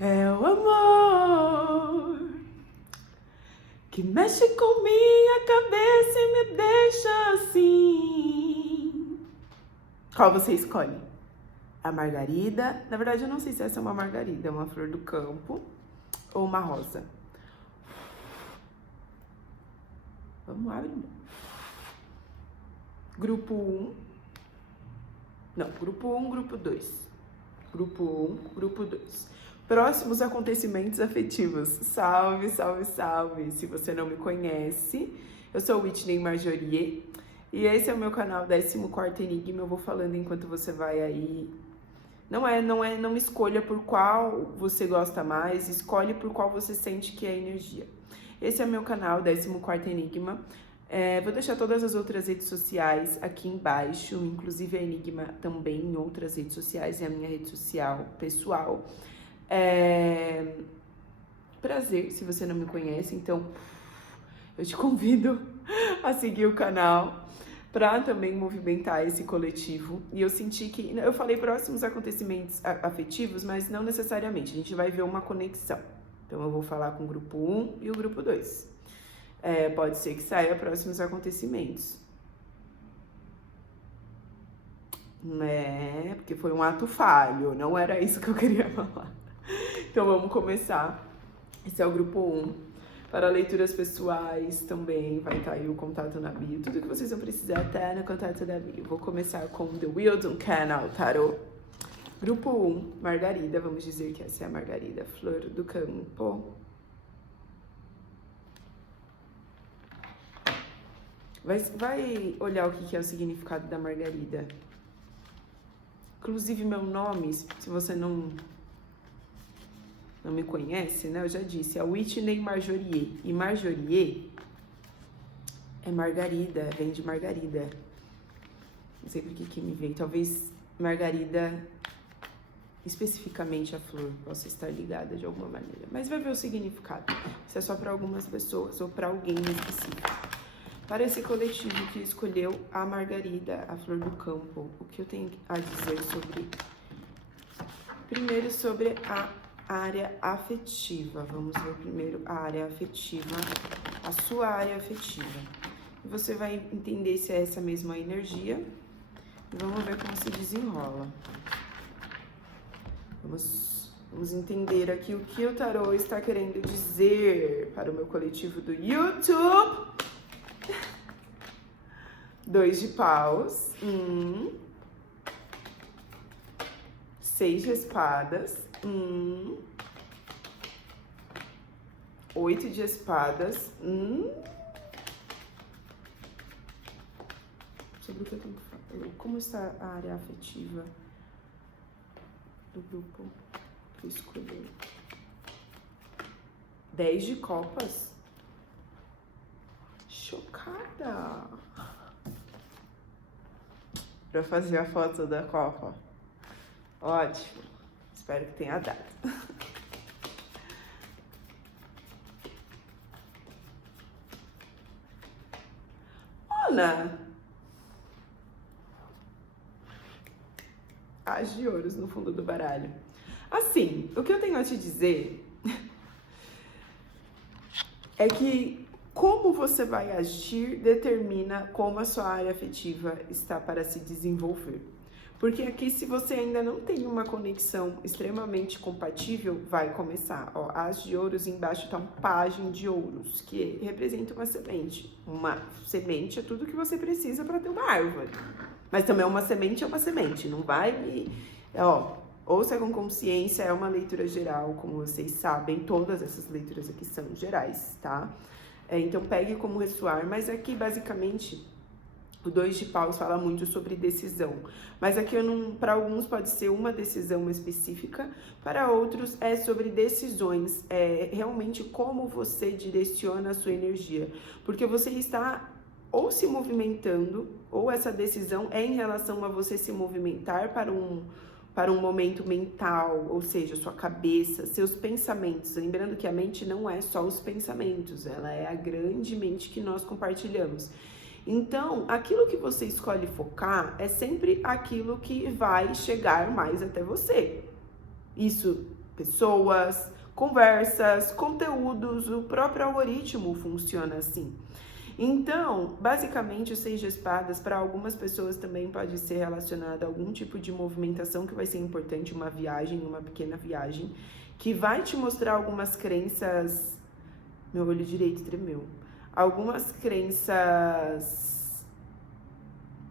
É o amor que mexe com minha cabeça e me deixa assim. Qual você escolhe? A margarida? Na verdade, eu não sei se essa é uma margarida, é uma flor do campo ou uma rosa. Vamos lá, irmão. Grupo 1. Não, grupo 1, grupo 2. Grupo 1, grupo 2. Próximos acontecimentos afetivos. Salve, salve, salve! Se você não me conhece, eu sou Whitney Marjorie e esse é o meu canal 14º Enigma. Eu vou falando enquanto você vai aí. Não escolha por qual você gosta mais, escolhe por qual você sente que é energia. Esse é o meu canal 14º Enigma. Vou deixar todas as outras redes sociais aqui embaixo, inclusive a Enigma também em outras redes sociais e a minha rede social pessoal. Prazer, se você não me conhece, então eu te convido a seguir o canal para também movimentar esse coletivo. E eu senti que, eu falei próximos acontecimentos afetivos, mas não necessariamente, a gente vai ver uma conexão. Então eu vou falar com o grupo 1 e o grupo 2. Pode ser que saia próximos acontecimentos. Porque foi um ato falho, não era isso que eu queria falar. Então vamos começar. Esse é o grupo 1. Para leituras pessoais também vai estar aí o contato na bio. Tudo que vocês vão precisar tá no contato da bio. Vou começar com The Wildon Canal Tarot. Grupo 1, Margarida. Vamos dizer que essa é a Margarida, flor do campo. Vai olhar o que é o significado da Margarida. Inclusive meu nome, se você não me conhece, né? Eu já disse, é Whitney Marjorie. E Marjorie é Margarida, vem de Margarida. Não sei por que me veio. Talvez Margarida, especificamente a flor, possa estar ligada de alguma maneira. Mas vai ver o significado. Isso é só para algumas pessoas ou para alguém em específico. Para esse coletivo que escolheu a Margarida, a flor do campo, o que eu tenho a dizer sobre... Primeiro sobre a área afetiva. Vamos ver primeiro a área afetiva, a sua área afetiva. E você vai entender se é essa mesma energia. E vamos ver como se desenrola. Vamos entender aqui o que o tarô está querendo dizer para o meu coletivo do YouTube. 2 de paus. 6 de espadas. 8 de espadas. Sobre o que eu tenho que falar? Como está a área afetiva do grupo que eu escolhi? 10 de copas. Chocada. Pra fazer a foto da copa. Ótimo. Espero que tenha dado. Ana. As de ouros no fundo do baralho. Assim, o que eu tenho a te dizer é que como você vai agir determina como a sua área afetiva está para se desenvolver. Porque aqui, se você ainda não tem uma conexão extremamente compatível, vai começar. Ó, as de ouros, embaixo tá um pajem de ouros, que representa uma semente. Uma semente é tudo que você precisa para ter uma árvore. Mas também uma semente é uma semente, não vai me... ouça com consciência, é uma leitura geral, como vocês sabem, todas essas leituras aqui são gerais, tá? Então pegue como ressoar, mas aqui basicamente o 2 de paus fala muito sobre decisão, mas aqui para alguns pode ser uma decisão específica, para outros é sobre decisões, realmente como você direciona a sua energia, porque você está ou se movimentando, ou essa decisão é em relação a você se movimentar para um momento mental, ou seja, sua cabeça, seus pensamentos. Lembrando que a mente não é só os pensamentos, ela é a grande mente que nós compartilhamos. Então, aquilo que você escolhe focar é sempre aquilo que vai chegar mais até você. Isso pessoas, conversas, conteúdos, o próprio algoritmo funciona assim. Então, basicamente, o 6 de espadas, para algumas pessoas também pode ser relacionado a algum tipo de movimentação que vai ser importante, uma viagem, uma pequena viagem, que vai te mostrar algumas crenças... Meu olho direito tremeu. Algumas crenças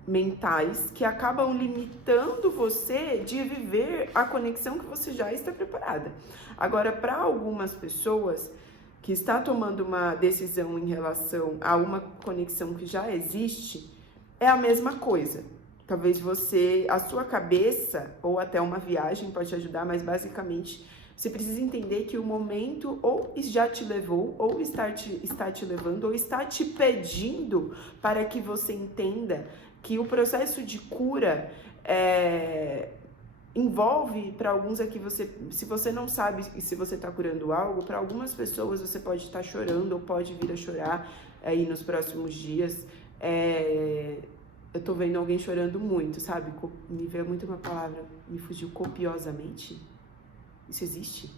mentais que acabam limitando você de viver a conexão que você já está preparada. Agora, para algumas pessoas que está tomando uma decisão em relação a uma conexão que já existe, é a mesma coisa. Talvez você, a sua cabeça, ou até uma viagem pode ajudar, mas basicamente você precisa entender que o momento ou já te levou, ou está te levando, ou está te pedindo para que você entenda que o processo de cura envolve, para alguns aqui, se você não sabe se você está curando algo, para algumas pessoas você pode estar chorando ou pode vir a chorar aí nos próximos dias. Eu tô vendo alguém chorando muito, sabe? Me veio muito uma palavra, me fugiu, copiosamente. Isso existe?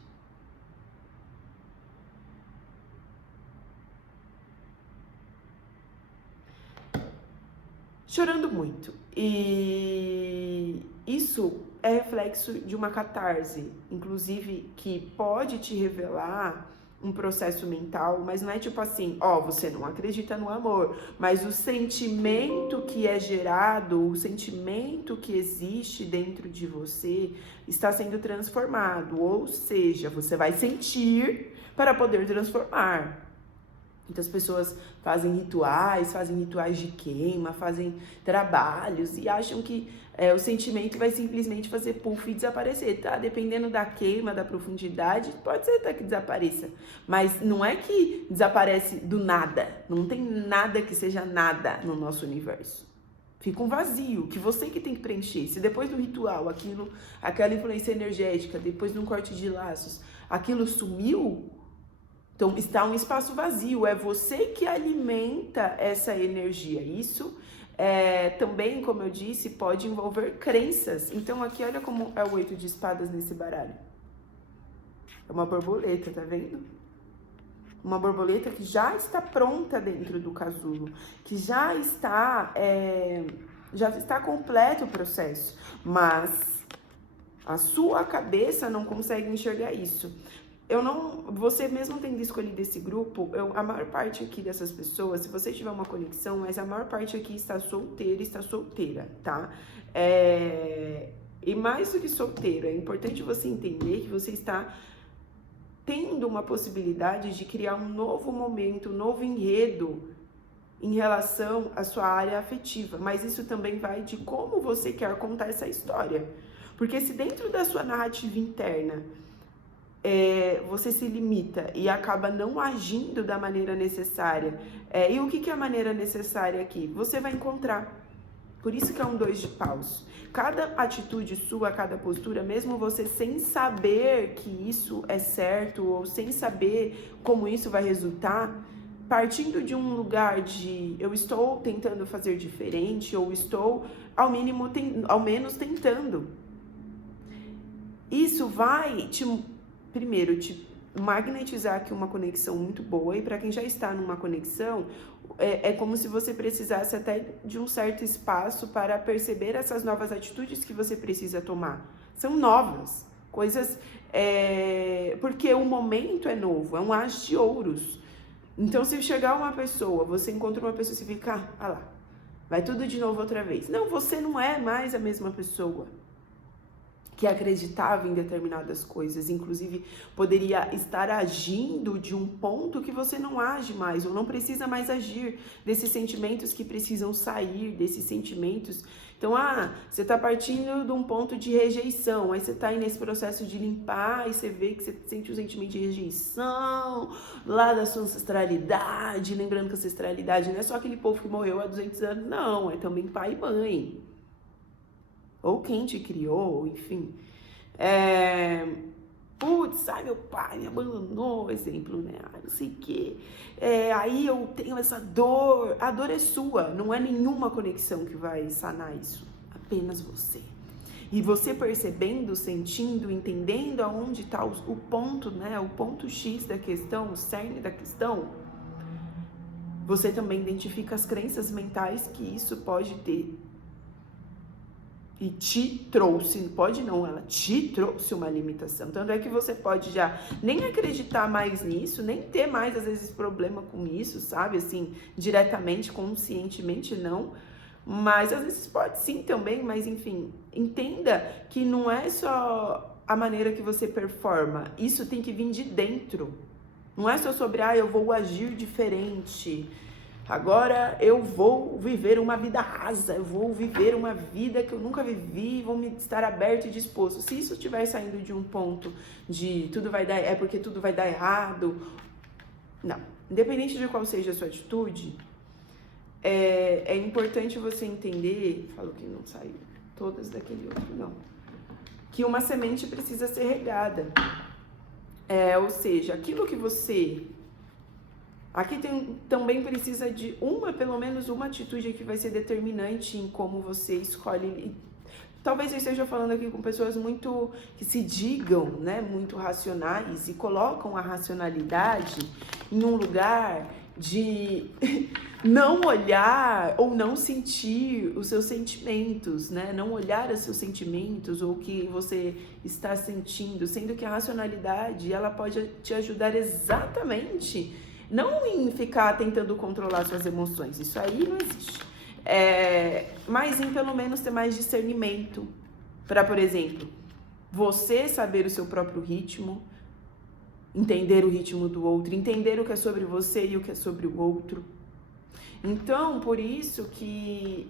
Chorando muito. E isso é reflexo de uma catarse, inclusive, que pode te revelar um processo mental, mas não é tipo assim, você não acredita no amor, mas o sentimento que é gerado, o sentimento que existe dentro de você está sendo transformado, ou seja, você vai sentir para poder transformar. Muitas pessoas fazem rituais de queima, fazem trabalhos e acham que o sentimento vai simplesmente fazer puff e desaparecer, tá? Dependendo da queima, da profundidade, pode ser até que desapareça. Mas não é que desaparece do nada. Não tem nada que seja nada no nosso universo. Fica um vazio, que você que tem que preencher. Se depois do ritual, aquela influência energética, depois de um corte de laços, aquilo sumiu, então, está um espaço vazio, é você que alimenta essa energia. Isso também, como eu disse, pode envolver crenças. Então, aqui, olha como é o 8 de espadas nesse baralho. É uma borboleta, tá vendo? Uma borboleta que já está pronta dentro do casulo, que já está completo o processo, mas a sua cabeça não consegue enxergar isso. Você mesmo tendo escolhido esse grupo, a maior parte aqui dessas pessoas, se você tiver uma conexão, mas a maior parte aqui está solteira, tá? E mais do que solteiro, é importante você entender que você está tendo uma possibilidade de criar um novo momento, um novo enredo em relação à sua área afetiva, mas isso também vai de como você quer contar essa história. Porque se dentro da sua narrativa interna, você se limita e acaba não agindo da maneira necessária. E o que é a maneira necessária aqui? Você vai encontrar. Por isso que é um 2 de paus. Cada atitude sua, cada postura, mesmo você sem saber que isso é certo ou sem saber como isso vai resultar, partindo de um lugar de eu estou tentando fazer diferente ou estou ao menos tentando. Isso vai primeiro, te magnetizar aqui uma conexão muito boa, e para quem já está numa conexão, é como se você precisasse até de um certo espaço para perceber essas novas atitudes que você precisa tomar. São novas, coisas, porque o momento é novo, é um as de ouros. Então, se chegar uma pessoa, você encontra uma pessoa e você fica, lá, vai tudo de novo outra vez. Não, você não é mais a mesma pessoa que acreditava em determinadas coisas, inclusive poderia estar agindo de um ponto que você não age mais, ou não precisa mais agir, desses sentimentos que precisam sair, desses sentimentos. Então, você está partindo de um ponto de rejeição, aí você está aí nesse processo de limpar, e você vê que você sente o sentimento de rejeição, lá da sua ancestralidade, lembrando que a ancestralidade não é só aquele povo que morreu há 200 anos, não, é também pai e mãe. Ou quem te criou, enfim. Meu pai me abandonou, exemplo, né? Não sei o quê. Aí eu tenho essa dor. A dor é sua, não é nenhuma conexão que vai sanar isso. Apenas você. E você percebendo, sentindo, entendendo aonde está o ponto, né? O ponto X da questão, o cerne da questão, você também identifica as crenças mentais que isso pode ter. E te trouxe, pode não, ela te trouxe uma limitação. Tanto é que você pode já nem acreditar mais nisso, nem ter mais, às vezes, problema com isso, sabe? Assim, diretamente, conscientemente, não. Mas, às vezes, pode sim também, mas, enfim, entenda que não é só a maneira que você performa. Isso tem que vir de dentro. Não é só sobre, eu vou agir diferente. Agora eu vou viver uma vida rasa, eu vou viver uma vida que eu nunca vivi, vou me estar aberto e disposto. Se isso estiver saindo de um ponto de tudo vai dar, é porque tudo vai dar errado, não. Independente de qual seja a sua atitude, é importante você entender, falo que não saiu todas daquele outro, não, que uma semente precisa ser regada. Ou seja, aquilo que você... Aqui também precisa de pelo menos uma atitude que vai ser determinante em como você escolhe. E talvez eu esteja falando aqui com pessoas muito que se digam, né, muito racionais e colocam a racionalidade em um lugar de não olhar ou não sentir os seus sentimentos, né? Não olhar os seus sentimentos ou o que você está sentindo, sendo que a racionalidade ela pode te ajudar exatamente. Não em ficar tentando controlar suas emoções, isso aí não existe. Mas em pelo menos ter mais discernimento para, por exemplo, você saber o seu próprio ritmo, entender o ritmo do outro, entender o que é sobre você e o que é sobre o outro. Então, por isso que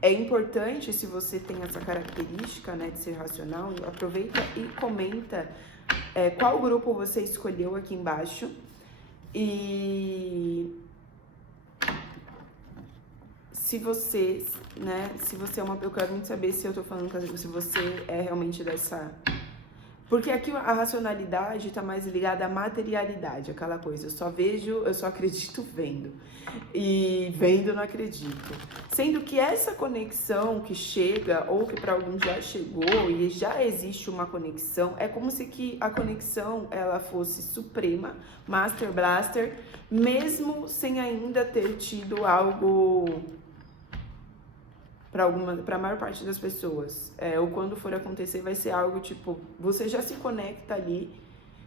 é importante, se você tem essa característica, né, de ser racional, aproveita e comenta qual grupo você escolheu aqui embaixo. E se você, né, eu quero muito saber se eu tô falando, se você é realmente dessa... Porque aqui a racionalidade tá mais ligada à materialidade, aquela coisa, eu só acredito vendo. E vendo não acredito. Sendo que essa conexão que chega, ou que para alguns já chegou, e já existe uma conexão, é como se que a conexão ela fosse suprema, Master Blaster, mesmo sem ainda ter tido algo... Para a maior parte das pessoas, ou quando for acontecer, vai ser algo tipo, você já se conecta ali,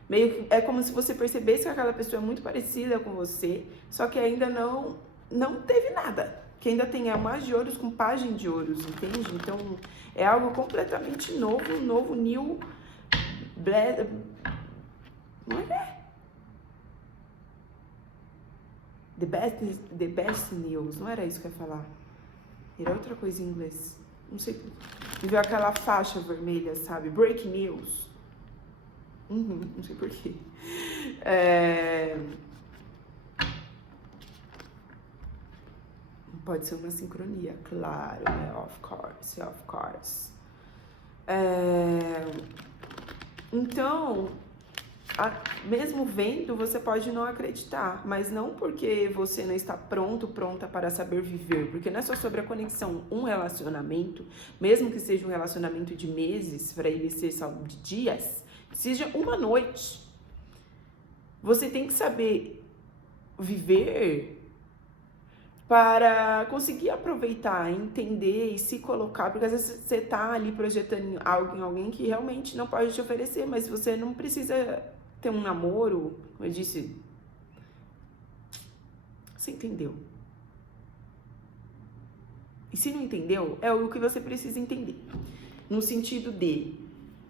meio que é como se você percebesse que aquela pessoa é muito parecida com você, só que ainda não teve nada, que ainda tem almas de ouros com página de ouros, entende? Então, é algo completamente novo, new, não é? The best news, não era isso que eu ia falar. Era outra coisa em inglês. Não sei. Me viu aquela faixa vermelha, sabe? Break news. Não sei porquê. Pode ser uma sincronia, claro, né? Of course. Então, mesmo vendo, você pode não acreditar, mas não porque você não está pronta para saber viver, porque não é só sobre a conexão, um relacionamento, mesmo que seja um relacionamento de meses, para ele ser só de dias, seja uma noite, você tem que saber viver para conseguir aproveitar, entender e se colocar, porque às vezes você tá ali projetando algo em alguém que realmente não pode te oferecer, mas você não precisa ter um namoro, como eu disse, você entendeu? E se não entendeu, é o que você precisa entender, no sentido de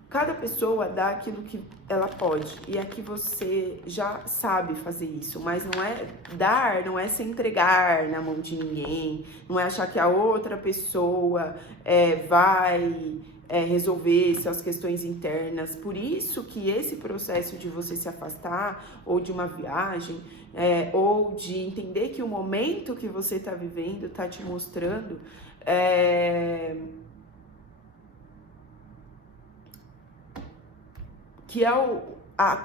cada pessoa dá aquilo que ela pode, e é que você já sabe fazer isso, mas não é dar, não é se entregar na mão de ninguém, não é achar que a outra pessoa vai resolver suas questões internas. Por isso que esse processo de você se afastar, ou de uma viagem, ou de entender que o momento que você está vivendo está te mostrando que é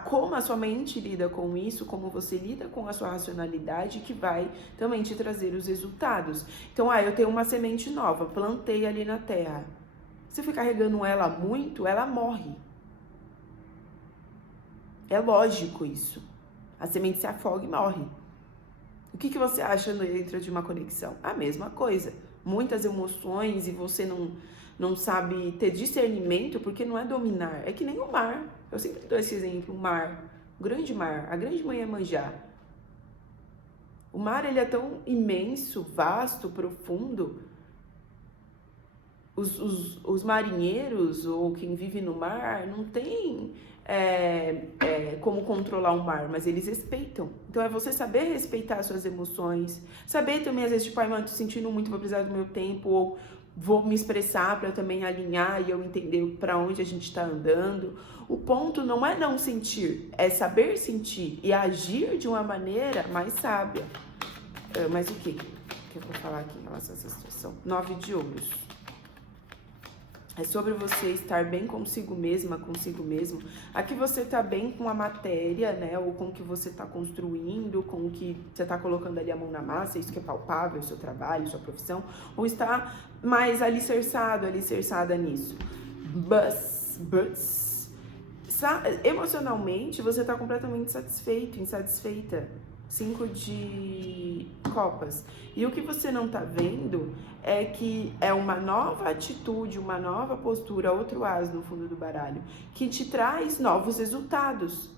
como a sua mente lida com isso, como você lida com a sua racionalidade, que vai também te trazer os resultados. Então, eu tenho uma semente nova, plantei ali na terra. Se você ficar regando ela muito, ela morre. É lógico isso. A semente se afoga e morre. O que você acha dentro de uma conexão? A mesma coisa. Muitas emoções e você não sabe ter discernimento, porque não é dominar. É que nem o mar. Eu sempre dou esse exemplo, o mar. O grande mar, a grande mãe Iemanjá. O mar, ele é tão imenso, vasto, profundo. Os marinheiros ou quem vive no mar não tem como controlar o mar, mas eles respeitam. Então é você saber respeitar suas emoções, saber também às vezes, tipo, ai, mano, tô sentindo muito, vou precisar do meu tempo, ou vou me expressar para também alinhar e eu entender para onde a gente tá andando. O ponto não é não sentir, é saber sentir e agir de uma maneira mais sábia. Mas o que eu vou falar aqui em relação a essa situação? 9 de ouros. É sobre você estar bem consigo mesma, consigo mesmo. Aqui você tá bem com a matéria, né? Ou com o que você tá construindo, com o que você tá colocando ali a mão na massa, isso que é palpável, seu trabalho, sua profissão. Ou está mais alicerçada nisso. Emocionalmente, você tá completamente satisfeito, insatisfeita. 5 de copas. E o que você não tá vendo é que é uma nova atitude, uma nova postura, outro as no fundo do baralho, que te traz novos resultados.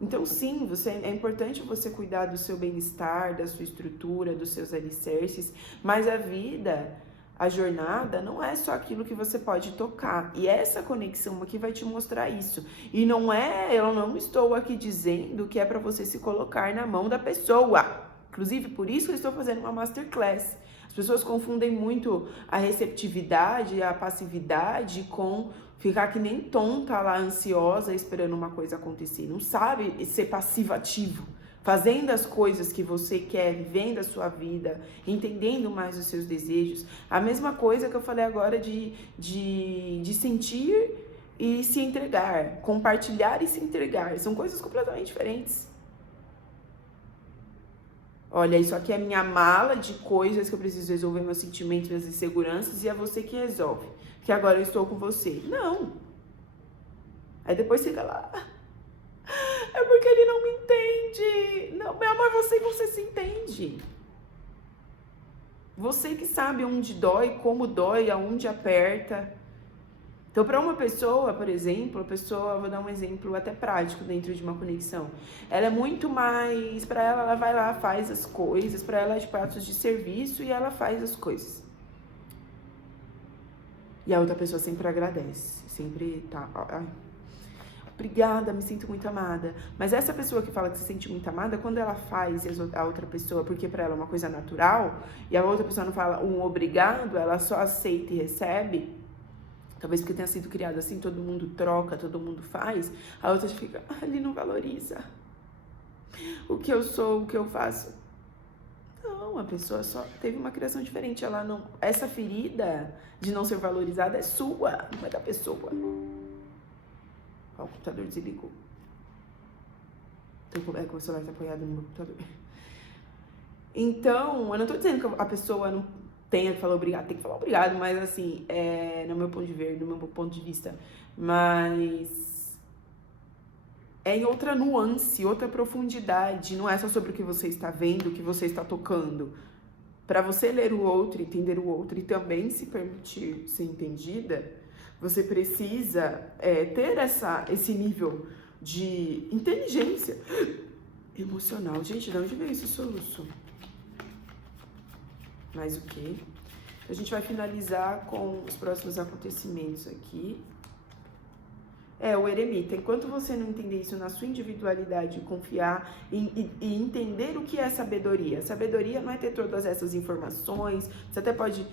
Então sim, é importante você cuidar do seu bem-estar, da sua estrutura, dos seus alicerces, mas a vida, a jornada, não é só aquilo que você pode tocar. E essa conexão aqui vai te mostrar isso. E eu não estou aqui dizendo que é para você se colocar na mão da pessoa. Inclusive, por isso que eu estou fazendo uma masterclass. As pessoas confundem muito a receptividade, a passividade com ficar que nem tonta lá, ansiosa, esperando uma coisa acontecer. Não sabe ser passivo-ativo. Fazendo as coisas que você quer, vivendo a sua vida, entendendo mais os seus desejos. A mesma coisa que eu falei agora de sentir e se entregar. Compartilhar e se entregar. São coisas completamente diferentes. Olha, isso aqui é minha mala de coisas que eu preciso resolver, meus sentimentos, minhas inseguranças, e é você que resolve. Que agora eu estou com você. Não. Aí depois fica lá... É porque ele não me entende. Não, meu amor, você se entende. Você que sabe onde dói, como dói, aonde aperta. Então, para uma pessoa, por exemplo, vou dar um exemplo até prático dentro de uma conexão. Ela é muito mais, para ela vai lá, faz as coisas, para ela é de pratos de serviço e ela faz as coisas. E a outra pessoa sempre agradece, sempre tá... Obrigada, me sinto muito amada. Mas essa pessoa que fala que se sente muito amada, quando ela faz a outra pessoa, porque pra ela é uma coisa natural, e a outra pessoa não fala um obrigado, ela só aceita e recebe, talvez porque tenha sido criada assim, todo mundo troca, todo mundo faz, a outra fica, ele não valoriza o que eu sou, o que eu faço. Não, a pessoa só teve uma criação diferente, ela não... Essa ferida de não ser valorizada é sua, não é da pessoa. Ó, o computador desligou. Então, como é que o celular tá apoiado no meu computador? Então, eu não tô dizendo que a pessoa não tenha que falar obrigado, tem que falar obrigado, mas assim, no meu ponto de vista, mas é em outra nuance, outra profundidade, não é só sobre o que você está vendo, o que você está tocando. Para você ler o outro, entender o outro e também se permitir ser entendida, você precisa ter esse nível de inteligência emocional. Gente, de onde veio esse soluço? Mais o quê? A gente vai finalizar com os próximos acontecimentos aqui. O eremita. Enquanto você não entender isso na sua individualidade, confiar e entender o que é sabedoria. Sabedoria não é ter todas essas informações. Você até pode...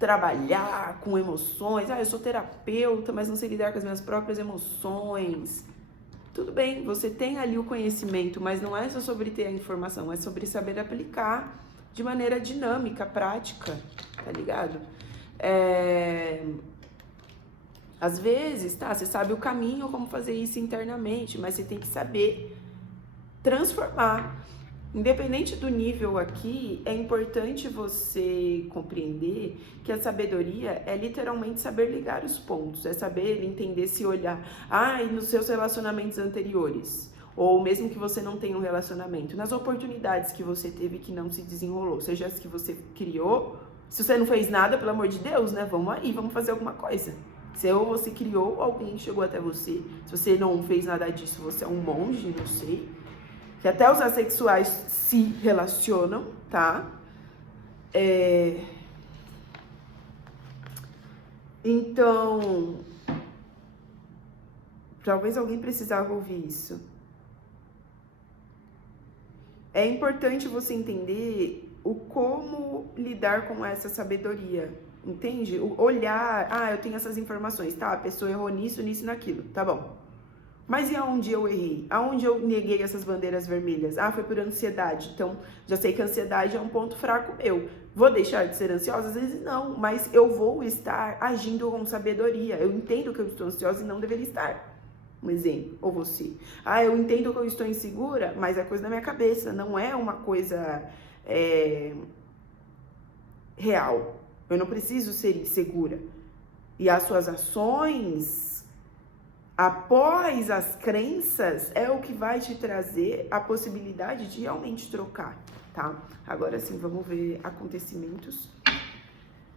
trabalhar com emoções, eu sou terapeuta, mas não sei lidar com as minhas próprias emoções. Tudo bem, você tem ali o conhecimento, mas não é só sobre ter a informação, é sobre saber aplicar de maneira dinâmica, prática, tá ligado? Às vezes, você sabe o caminho, como fazer isso internamente, mas você tem que saber transformar. Independente do nível aqui, é importante você compreender que a sabedoria é literalmente saber ligar os pontos, é saber entender, se olhar, e nos seus relacionamentos anteriores, ou mesmo que você não tenha um relacionamento, nas oportunidades que você teve que não se desenrolou, seja as que você criou, se você não fez nada, pelo amor de Deus, né? Vamos aí, vamos fazer alguma coisa. Se ou você criou, ou alguém chegou até você. Se você não fez nada disso, você é um monge, não sei. Que até os assexuais se relacionam, tá? Então, talvez alguém precisava ouvir isso. É importante você entender o como lidar com essa sabedoria, entende? O olhar, eu tenho essas informações, tá? A pessoa errou nisso, nisso e naquilo, tá bom. Mas e aonde eu errei? Aonde eu neguei essas bandeiras vermelhas? Foi por ansiedade. Então, já sei que a ansiedade é um ponto fraco meu. Vou deixar de ser ansiosa? Às vezes não, mas eu vou estar agindo com sabedoria. Eu entendo que eu estou ansiosa e não deveria estar. Um exemplo, ou você. Eu entendo que eu estou insegura, mas é coisa da minha cabeça, não é uma coisa real. Eu não preciso ser insegura. E as suas ações, após as crenças, é o que vai te trazer a possibilidade de realmente trocar, tá? Agora sim, vamos ver acontecimentos.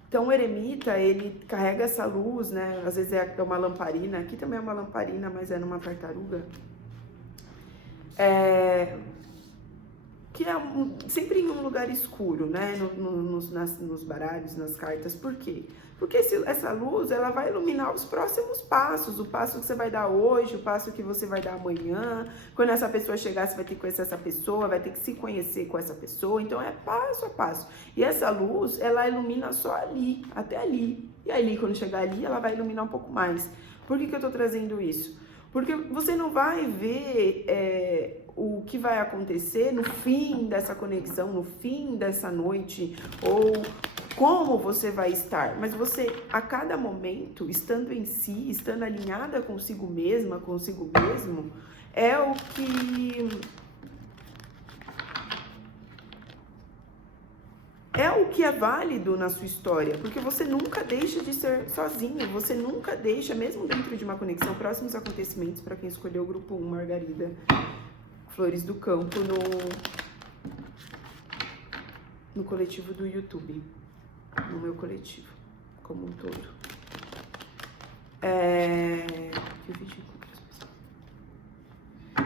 Então, o eremita, ele carrega essa luz, né? Às vezes é uma lamparina. Aqui também é uma lamparina, mas é numa tartaruga. Que é sempre em um lugar escuro, né? Nos baralhos, nas cartas. Por quê? Porque essa luz, ela vai iluminar os próximos passos. O passo que você vai dar hoje, o passo que você vai dar amanhã. Quando essa pessoa chegar, você vai ter que conhecer essa pessoa, vai ter que se conhecer com essa pessoa. Então, é passo a passo. E essa luz, ela ilumina só ali, até ali. E ali, quando chegar ali, ela vai iluminar um pouco mais. Por que eu tô trazendo isso? Porque você não vai ver o que vai acontecer no fim dessa conexão, no fim dessa noite, ou como você vai estar. Mas você, a cada momento, estando em si, estando alinhada consigo mesma, consigo mesmo, é o que é válido na sua história, porque você nunca deixa de ser sozinho, você nunca deixa, mesmo dentro de uma conexão, próximos acontecimentos, para quem escolheu o grupo 1, Margarida, Flores do Campo, no coletivo do YouTube, no meu coletivo, como um todo.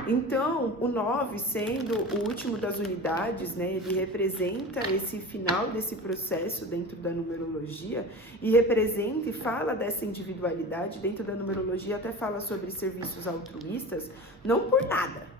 Então, o 9, sendo o último das unidades, né, ele representa esse final desse processo dentro da numerologia e representa e fala dessa individualidade dentro da numerologia, até fala sobre serviços altruístas, não por nada.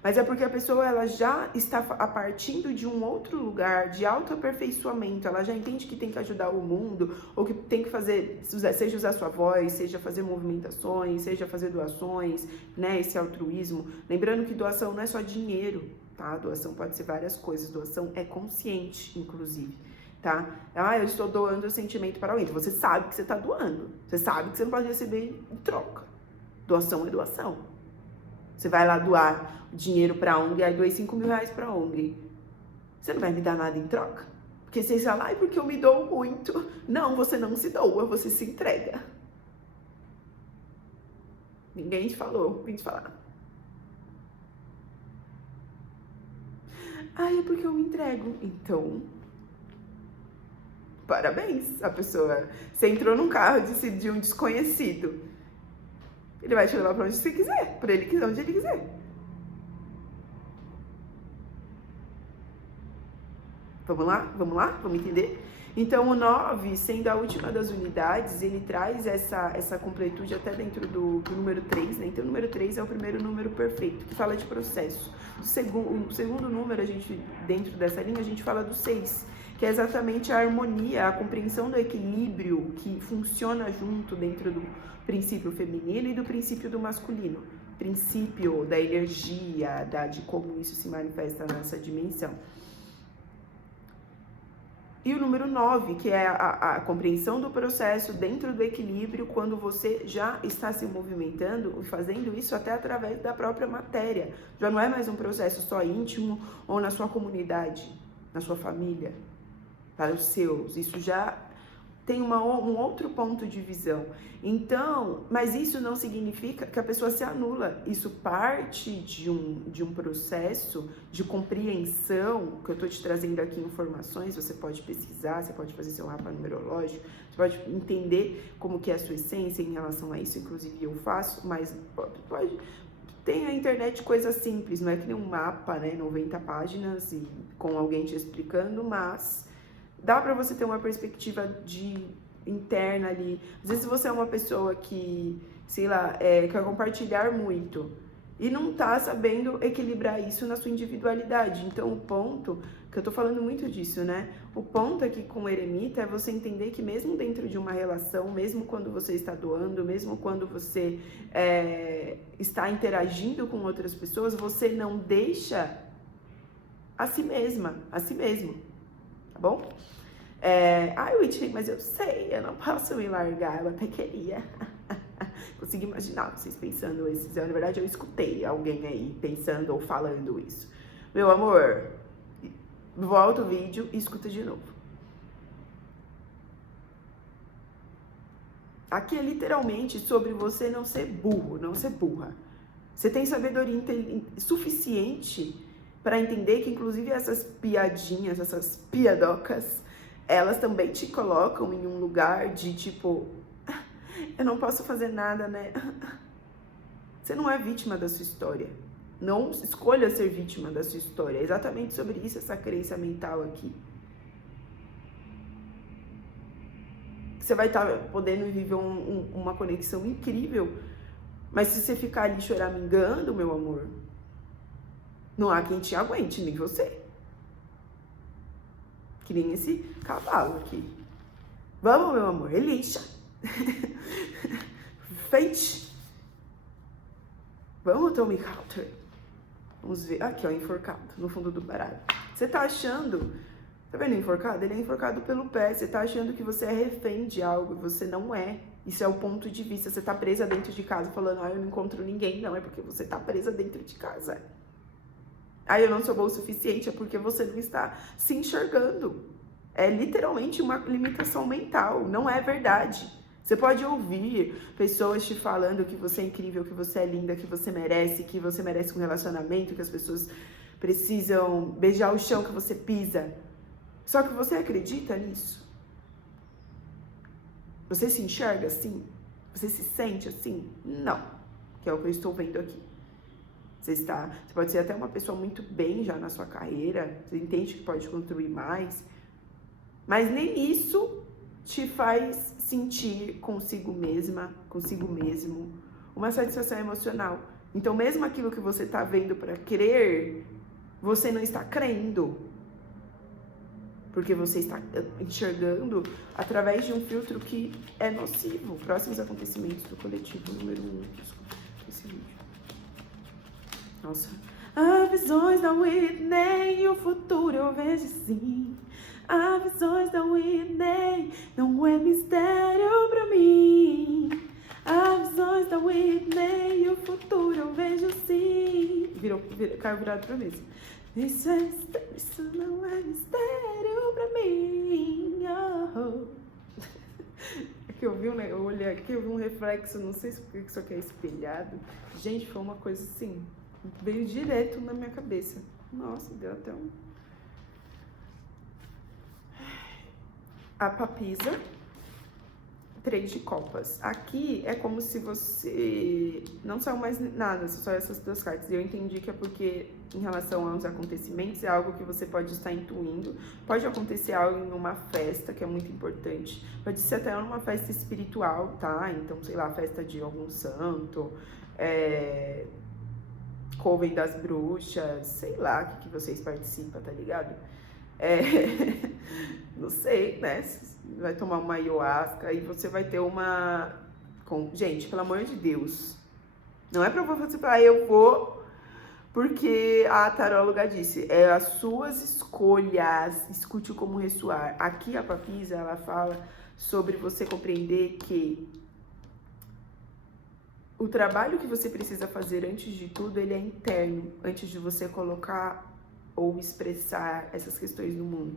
Mas é porque a pessoa, ela já está partindo de um outro lugar de autoaperfeiçoamento, ela já entende que tem que ajudar o mundo, ou que tem que fazer, seja usar sua voz, seja fazer movimentações, seja fazer doações, né, esse altruísmo. Lembrando que doação não é só dinheiro, tá? Doação pode ser várias coisas, doação é consciente, inclusive, tá? Eu estou doando o sentimento para alguém, então você sabe que você está doando, você sabe que você não pode receber em troca. Doação é doação. Você vai lá doar dinheiro para a ONG, aí doei 5 mil reais para a ONG. Você não vai me dar nada em troca? Porque você fala, porque eu me dou muito. Não, você não se doa, você se entrega. Ninguém te falou, vim te falar. É porque eu me entrego. Então, parabéns, a pessoa. Você entrou num carro de um desconhecido. Ele vai te levar pra onde você quiser, pra ele quiser, onde ele quiser. Vamos lá? Vamos entender? Então, o 9, sendo a última das unidades, ele traz essa completude até dentro do número 3, né? Então, o número 3 é o primeiro número perfeito, que fala de processo. O segundo número, dentro dessa linha, a gente fala do 6, que é exatamente a harmonia, a compreensão do equilíbrio que funciona junto dentro do princípio feminino e do princípio do masculino. Princípio da energia, de como isso se manifesta nessa dimensão. E o número 9, que é a compreensão do processo dentro do equilíbrio, quando você já está se movimentando e fazendo isso até através da própria matéria. Já não é mais um processo só íntimo ou na sua comunidade, na sua família, para os seus. Isso já tem um outro ponto de visão. Então, mas isso não significa que a pessoa se anula. Isso parte de um processo de compreensão, que eu estou te trazendo aqui informações, você pode pesquisar, você pode fazer seu mapa numerológico, você pode entender como que é a sua essência em relação a isso, inclusive eu faço, mas pode... Tem na internet coisa simples, não é que nem um mapa, né, 90 páginas e com alguém te explicando, mas dá para você ter uma perspectiva interna ali. Às vezes você é uma pessoa que, sei lá, quer compartilhar muito e não tá sabendo equilibrar isso na sua individualidade. Então, o ponto, que eu tô falando muito disso, né? O ponto aqui com o eremita é você entender que mesmo dentro de uma relação, mesmo quando você está doando, mesmo quando você está interagindo com outras pessoas, você não deixa a si mesmo, tá bom? Whitney, mas eu sei, eu não posso me largar, eu até queria. Consegui imaginar vocês pensando isso. Na verdade, eu escutei alguém aí pensando ou falando isso. Meu amor, volta o vídeo e escuta de novo. Aqui é literalmente sobre você não ser burro, não ser burra. Você tem sabedoria suficiente para entender que, inclusive, essas piadinhas, essas piadocas, elas também te colocam em um lugar de tipo, eu não posso fazer nada, né? Você não é vítima da sua história. Não escolha ser vítima da sua história. É exatamente sobre isso essa crença mental aqui. Você vai estar podendo viver uma conexão incrível, mas se você ficar ali choramingando, meu amor, não há quem te aguente, nem você. Que nem esse cavalo aqui. Vamos, meu amor, Elisha. Fate. Vamos, Tommy Carter. Vamos ver. Aqui, ó, enforcado no fundo do baralho. Você tá achando... Tá vendo enforcado? Ele é enforcado pelo pé. Você tá achando que você é refém de algo. Você não é. Isso é o ponto de vista. Você tá presa dentro de casa falando, eu não encontro ninguém. Não, é porque você tá presa dentro de casa. Eu não sou boa o suficiente. É porque você não está se enxergando. É literalmente uma limitação mental. Não é verdade. Você pode ouvir pessoas te falando que você é incrível, que você é linda, que você merece um relacionamento, que as pessoas precisam beijar o chão que você pisa. Só que você acredita nisso? Você se enxerga assim? Você se sente assim? Não. Que é o que eu estou vendo aqui. Você pode ser até uma pessoa muito bem já na sua carreira, você entende que pode construir mais, mas nem isso te faz sentir consigo mesma, consigo mesmo, uma satisfação emocional. Então, mesmo aquilo que você está vendo para crer, você não está crendo. Porque você está enxergando através de um filtro que é nocivo. Próximos acontecimentos do coletivo número 1. Desculpa, esse vídeo. Nossa. Há visões da Whitney, o futuro eu vejo sim. Há visões da Whitney, não é mistério pra mim. Há visões da Whitney, o futuro eu vejo sim. Caiu virado pra mesa. Isso não é mistério pra mim. Oh. Aqui eu olhei aqui, eu vi um reflexo, não sei se isso aqui é espelhado. Gente, foi uma coisa assim, veio direto na minha cabeça. Nossa, deu até um... A papisa, 3 de copas. Aqui é como se você não saiu mais nada, só essas 2 cartas. Eu entendi que é porque, em relação aos acontecimentos, é algo que você pode estar intuindo. Pode acontecer algo em uma festa, que é muito importante. Pode ser até numa festa espiritual, tá? Então, sei lá, festa de algum santo, Coven das Bruxas, sei lá o que vocês participam, tá ligado? Não sei, né? Vai tomar uma ayahuasca e você vai ter uma... Gente, pelo amor de Deus. Não é pra você falar, eu vou Porque a taróloga disse, é as suas escolhas, escute como ressoar. Aqui a Papisa, ela fala sobre você compreender que o trabalho que você precisa fazer antes de tudo, ele é interno, antes de você colocar ou expressar essas questões no mundo.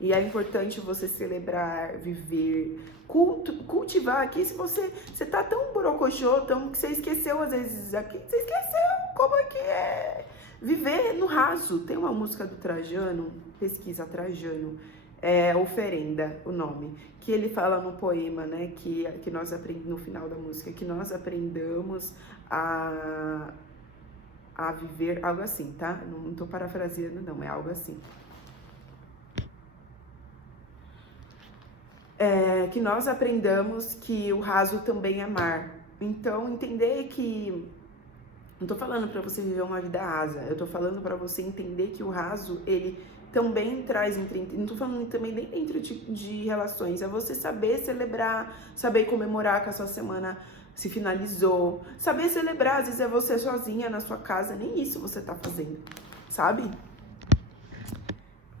E é importante você celebrar, viver, cultivar aqui. Se você tá tão borocochô, que você esqueceu às vezes aqui, você esqueceu como é que é viver no raso. Tem uma música do Trajano, pesquisa Trajano, é Oferenda, o nome, que ele fala no poema, né, que nós aprendemos no final da música, que nós aprendamos a viver, algo assim, tá? Não tô parafraseando, não, é algo assim. Que nós aprendamos que o raso também é mar. Então, entender que... Não tô falando para você viver uma vida rasa, eu tô falando para você entender que o raso, ele também traz... Não tô falando também nem dentro de relações, é você saber celebrar, saber comemorar que a sua semana se finalizou, saber celebrar, às vezes é você sozinha na sua casa, nem isso você tá fazendo, sabe?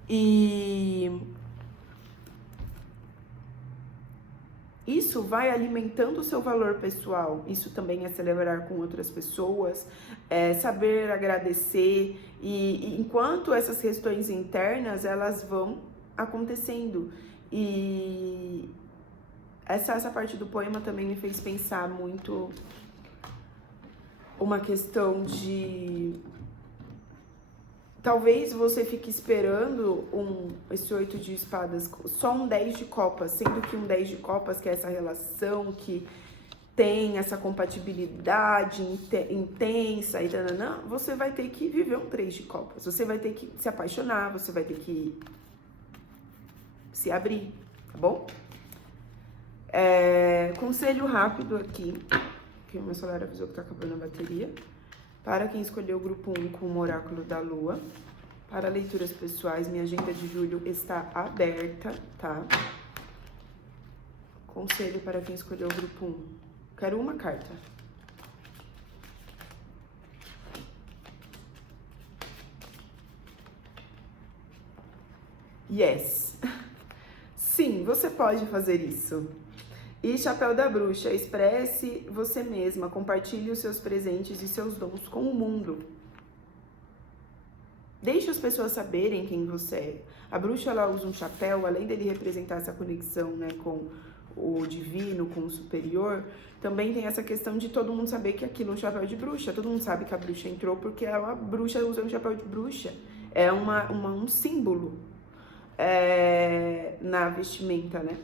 E... isso vai alimentando o seu valor pessoal. Isso também é celebrar com outras pessoas, é saber agradecer. E enquanto essas questões internas, elas vão acontecendo. E essa parte do poema também me fez pensar muito uma questão de... Talvez você fique esperando esse 8 de espadas, só um 10 de copas, sendo que um 10 de copas, que é essa relação que tem essa compatibilidade intensa e tananã, você vai ter que viver um 3 de copas. Você vai ter que se apaixonar, você vai ter que se abrir, tá bom? Conselho rápido aqui, que o meu celular avisou que tá acabando a bateria. Para quem escolheu o grupo 1 com o oráculo da lua, para leituras pessoais, minha agenda de julho está aberta, tá? Conselho para quem escolheu o grupo 1. Quero uma carta. Yes. Sim, você pode fazer isso. E chapéu da bruxa, expresse você mesma, compartilhe os seus presentes e seus dons com o mundo. Deixe as pessoas saberem quem você é. A bruxa, ela usa um chapéu, além dele representar essa conexão, né, com o divino, com o superior, também tem essa questão de todo mundo saber que aquilo é um chapéu de bruxa. Todo mundo sabe que a bruxa entrou porque a bruxa usa um chapéu de bruxa. É um símbolo na vestimenta, né?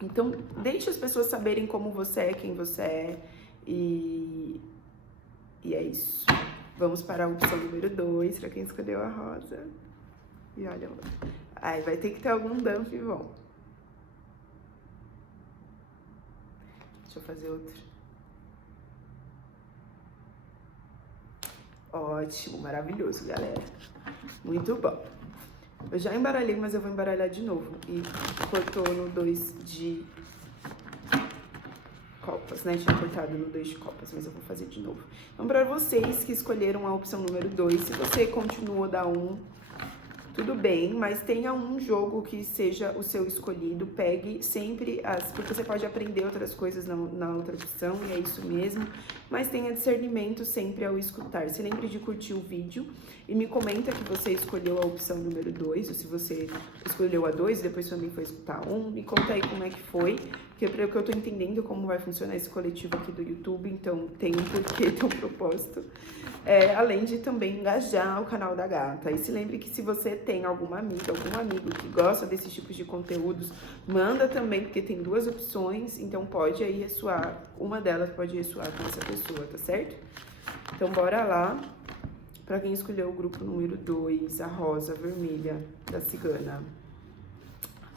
Então, deixe as pessoas saberem como você é, quem você é, e é isso. Vamos para a opção número 2, para quem escolheu a rosa. E olha lá. Aí vai ter que ter algum dump bom. Deixa eu fazer outro. Ótimo, maravilhoso, galera. Muito bom. Eu já embaralhei, mas eu vou embaralhar de novo. E cortou no 2 de copas, né? Tinha cortado no 2 de copas, mas eu vou fazer de novo. Então, para vocês que escolheram a opção número 2, se você continuou da 1, tudo bem, mas tenha um jogo que seja o seu escolhido. Pegue sempre porque você pode aprender outras coisas na outra opção, e é isso mesmo. Mas tenha discernimento sempre ao escutar. Se lembre de curtir o vídeo e me comenta que você escolheu a opção número 2, ou se você escolheu a 2 e depois também foi escutar a 1. Me conta aí como é que foi, porque eu tô entendendo como vai funcionar esse coletivo aqui do YouTube, então tem um porquê, tem um propósito. Além de também engajar o canal da gata. E se lembre que se você tem alguma amiga, algum amigo que gosta desses tipos de conteúdos, manda também, porque tem 2 opções, então pode aí ressoar, uma delas pode ressoar com essa pessoa, tá certo? Então bora lá, pra quem escolheu o grupo número 2, a rosa vermelha da cigana.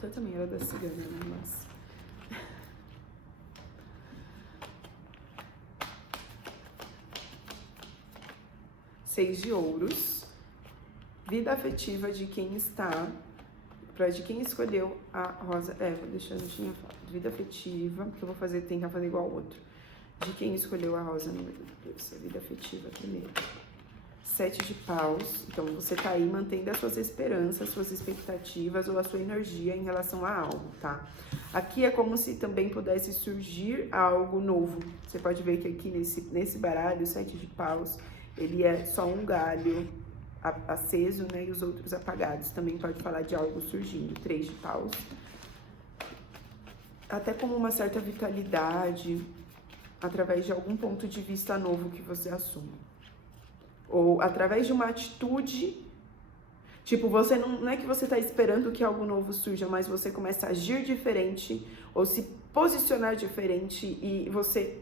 Eu também era da cigana, né, mas... 6 de ouros, vida afetiva de quem está, de quem escolheu a rosa, vou deixar, não tinha falado, vida afetiva, que eu vou tentar fazer igual ao outro, de quem escolheu a rosa número 2, a vida afetiva primeiro. 7 de paus. Então, você tá aí mantendo as suas esperanças, suas expectativas ou a sua energia em relação a algo, tá? Aqui é como se também pudesse surgir algo novo. Você pode ver que aqui nesse baralho, o 7 de paus, ele é só um galho aceso, né? E os outros apagados. Também pode falar de algo surgindo. 3 de paus. Até como uma certa vitalidade, através de algum ponto de vista novo que você assume. Ou através de uma atitude, tipo, você não é que você está esperando que algo novo surja, mas você começa a agir diferente, ou se posicionar diferente, e você...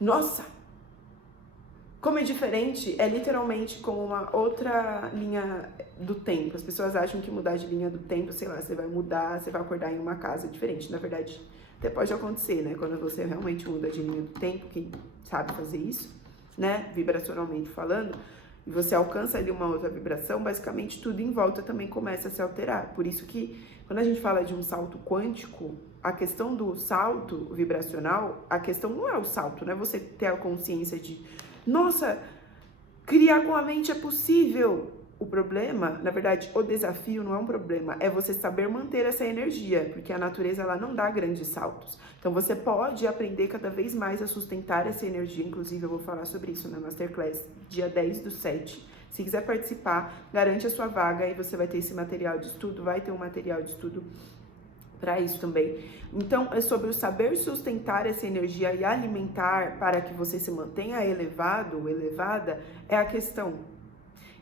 Nossa! Como é diferente, é literalmente como uma outra linha do tempo. As pessoas acham que mudar de linha do tempo, sei lá, você vai mudar, você vai acordar em uma casa diferente. Na verdade, até pode acontecer, né? Quando você realmente muda de linha do tempo, quem sabe fazer isso, né, vibracionalmente falando, e você alcança ali uma outra vibração, basicamente tudo em volta também começa a se alterar. Por isso que, quando a gente fala de um salto quântico, a questão do salto vibracional, a questão não é o salto, né? Você ter a consciência de, nossa, criar com a mente é possível. O problema, na verdade, o desafio não é um problema, é você saber manter essa energia, porque a natureza ela não dá grandes saltos. Então você pode aprender cada vez mais a sustentar essa energia, inclusive eu vou falar sobre isso na Masterclass, dia 10/7. Se quiser participar, garante a sua vaga e você vai ter esse material de estudo, vai ter um material de estudo para isso também. Então, é sobre o saber sustentar essa energia e alimentar para que você se mantenha elevado ou elevada, é a questão.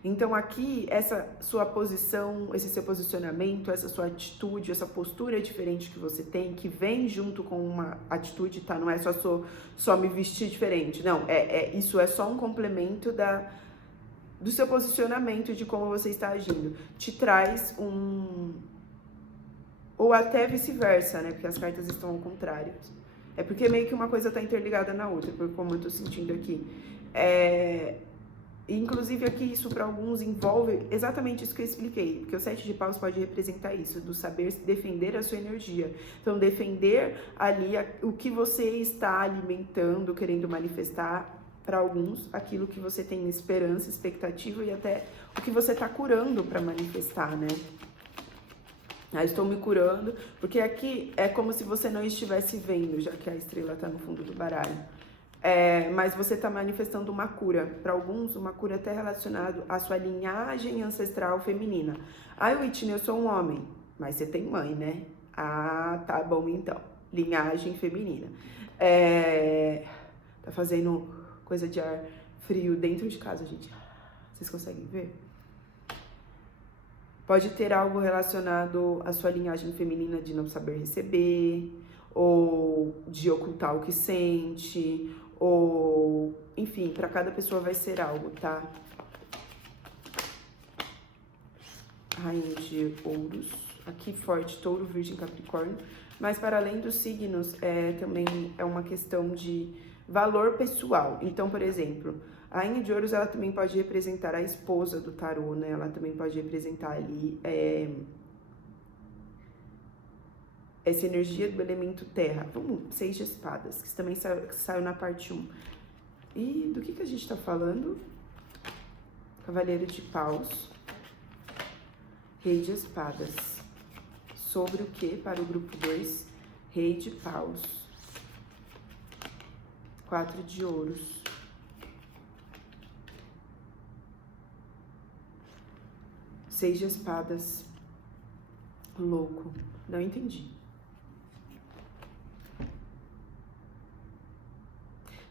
Então aqui, essa sua posição, esse seu posicionamento, essa sua atitude, essa postura diferente que você tem, que vem junto com uma atitude, tá? Não é só me vestir diferente, não, isso é só um complemento do seu posicionamento, de como você está agindo. Te traz ou até vice-versa, né? Porque as cartas estão ao contrário. É porque meio que uma coisa tá interligada na outra, por como eu tô sentindo aqui. Inclusive aqui isso para alguns envolve exatamente isso que eu expliquei, porque o 7 de paus pode representar isso, do saber defender a sua energia. Então defender ali o que você está alimentando, querendo manifestar para alguns, aquilo que você tem esperança, expectativa e até o que você está curando para manifestar, né? Estou me curando, porque aqui é como se você não estivesse vendo, já que a estrela está no fundo do baralho. Mas você está manifestando uma cura. Para alguns, uma cura até relacionada à sua linhagem ancestral feminina. Whitney, eu sou um homem. Mas você tem mãe, né? Tá bom então. Linhagem feminina. Tá fazendo coisa de ar frio dentro de casa, gente. Vocês conseguem ver? Pode ter algo relacionado à sua linhagem feminina de não saber receber, ou de ocultar o que sente, ou, enfim, para cada pessoa vai ser algo, tá? Rainha de ouros, aqui forte, touro, virgem, capricórnio, mas para além dos signos, também é uma questão de valor pessoal. Então, por exemplo, a rainha de ouros, ela também pode representar a esposa do tarô, né? Ela também pode representar ali essa energia do elemento terra. Vamos, 6 de espadas, que também saiu na parte 1. E do que a gente tá falando? Cavaleiro de paus. Rei de espadas. Sobre o que para o grupo 2? Rei de paus. 4 de ouros. Seis de espadas. Louco. Não entendi.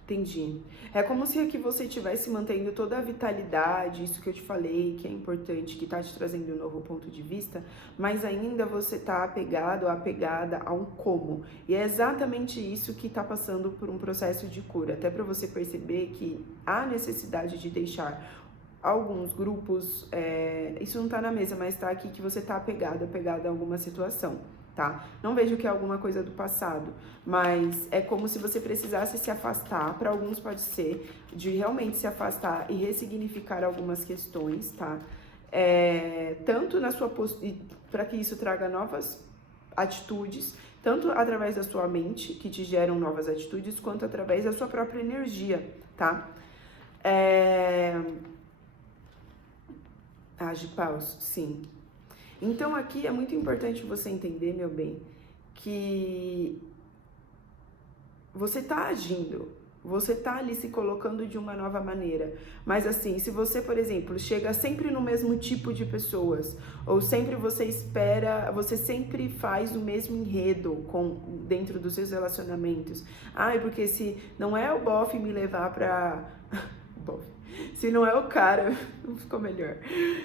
Entendi. É como se aqui você estivesse mantendo toda a vitalidade, isso que eu te falei, que é importante, que tá te trazendo um novo ponto de vista, mas ainda você tá apegado ou apegada a um como. E é exatamente isso que tá passando por um processo de cura. Até para você perceber que há necessidade de deixar alguns grupos, isso não tá na mesa, mas tá aqui que você tá apegado a alguma situação. Tá? Não vejo que é alguma coisa do passado, mas é como se você precisasse se afastar, para alguns pode ser, de realmente se afastar e ressignificar algumas questões, tá? Tanto na sua postura, para que isso traga novas atitudes, tanto através da sua mente, que te geram novas atitudes, quanto através da sua própria energia, tá? Age paus, sim. Então aqui é muito importante você entender, meu bem, que você tá agindo, você tá ali se colocando de uma nova maneira. Mas assim, se você, por exemplo, chega sempre no mesmo tipo de pessoas, ou sempre você espera, você sempre faz o mesmo enredo dentro dos seus relacionamentos. Ai, porque se não é o bofe me levar pra... bofe. Se não é o cara, ficou melhor.